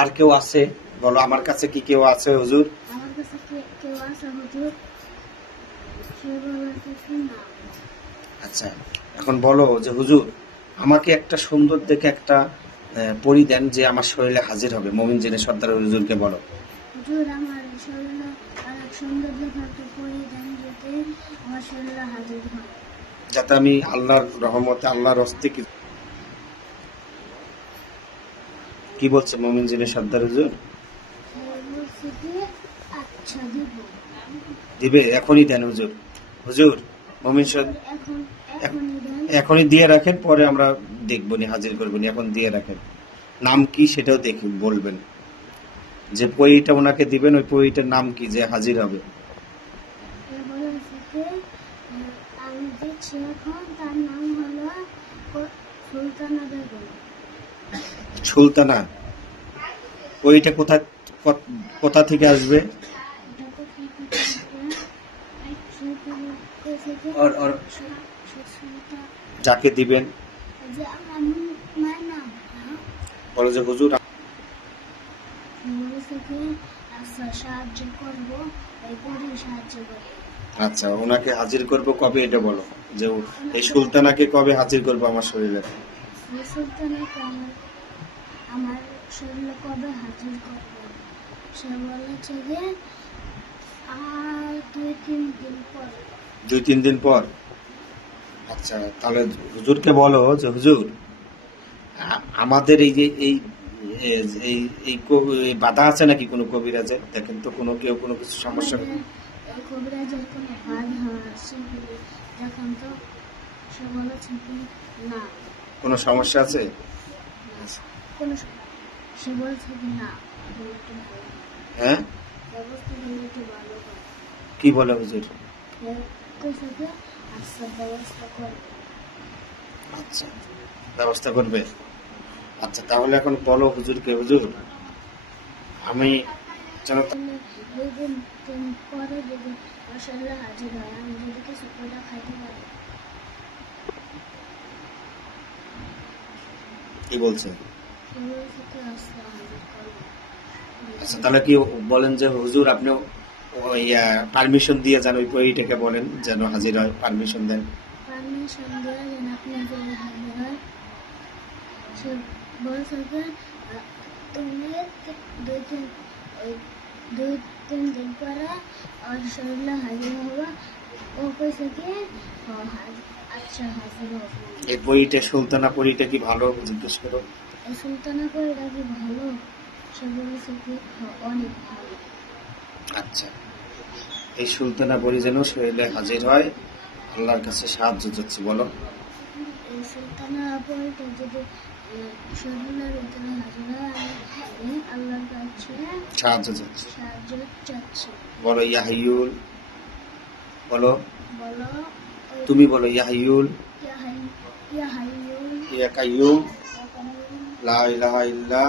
আর কেউ আছে? বলো, আমার কাছে কি কেউ আছে হুজুর? আমার কাছে কেউ আছে হুজুর? সে বলতেছে না। আচ্ছা, এখন বলো যে হুজুর আমাকে একটা সুন্দর দেখে একটা পরী দেন যে আমার শরীরে হাজির হবে। মমিন জিনের সর্দার হুজুরকে বলো। হুজুর আমার শরীরে অনেক সুন্দর দেখে একটা পরি দেন যাতে আমার শরীরে হাজির হয়। যাতে আমি আল্লাহর রহমতে আল্লাহর হস্তে কি বলছে মমিন জিনের সর্দার হুজুর? সে বলছে কি আচ্ছা দিব। দিবে? এখনই দেন হুজুর। হুজুর মমিন এখন এখনই দেন। এখনই দিয়ে রাখেন, পরে আমরা দেখবো নি, হাজির করবো নি। এখন দিয়ে রাখেন। নাম কি সেটাও দেখি বলবেন। যে পরীটা ওনাকে দিবেন, ওই পরীটার নাম কি যে হাজির হবে? সে বলেছে কি আমি দিচ্ছি এখন, তার নাম হলো সুলতানা বেগম। সুলতানা? পরীটা কোথা থেকে আসবে? এটা তো কি থেকে আর যাকে দিবেন যে আমি মায়ের নাম বলো যে হুজুর বলেছে কি আচ্ছা সাহায্য করবো, এই পরি সাহায্য করবো। আচ্ছা, ওনাকে হাজির করব কবে এটা বলো। যে এই সুলতানাকে কবে হাজির করব আমার শরীরে? সুলতানাকে আমার শরীরে কবে হাজির করবো? সে বলেছে যে আর 2-3 দিন পর। 2-3 দিন পর? আচ্ছা, তাহলে হুজুরকে বলো যে হুজুর আমাদের এই যে এই এই এই এই বাধা আছে নাকি কোনো কবিরাজের? দেখেন তো কোনো কেউ কোনো কিছু সমস্যা। আমাদের এই কবিরাজের কোনো বাধা আছে কি দেখেন তো। সে বলেছে কি না। কোনো সমস্যা আছে? কোনো সে বলছে কি না, একটু হ্যাঁ, ব্যবস্থা করলে একটু ভালো হয়। কি বলে হুজুর? কইছে কি আচ্ছা ব্যবস্থা করবো। আচ্ছা, ব্যবস্থা করবে। আচ্ছা, তাহলে এখন বলো হুজুরকে, হুজুর আমি যেন 2-3 দিন পরে যদি মশাল্লা হাজির হয়, আমি যদি কিছু করে খাইতে পারি। কি বলছে? সে বলছে কি আচ্ছা হাজির করবো। আচ্ছা, তাহলে কি বলেন যে হুজুর আপনি পারমিশন দিয়ে যান, ওই পরীটাকে বলেন যেন হাজির হয়, পারমিশন দেন। পারমিশন দেওয়া যেন আপনি যদি হাজির হয়। সে বলছে কি তুমি 2-3 দিন পরে আমার শরীরে হাজির হবো। ও কইছে কি আচ্ছা হাজির হবো। এই পরীটা সুলতানা পরীটা কি ভালো জিজ্ঞেস করো। এই সুলতানা পরিটা কি ভালো? সে বলেছে কি অনেক ভালো। আচ্ছা, এই সুলতানা পরী যেন শরীরে হাজির হয়, আল্লাহর কাছে সাহায্য চাচ্ছি বলো। এই সুলতানা পরিটা যদি শরীরের ভিতরে হাজির হয়, আমি আল্লাহর কাছে সাহায্য চাচ্ছি। সাহায্য চাচ্ছি। বলো ইয়া হাইয়ুল। বলো, বলো তুমি বলো ইয়া হাইয়ুল ইয়া হাইয়ুল ইয়া কাইয়ুম ইয়া কাইয়ুম লা ইলাহা ইল্লা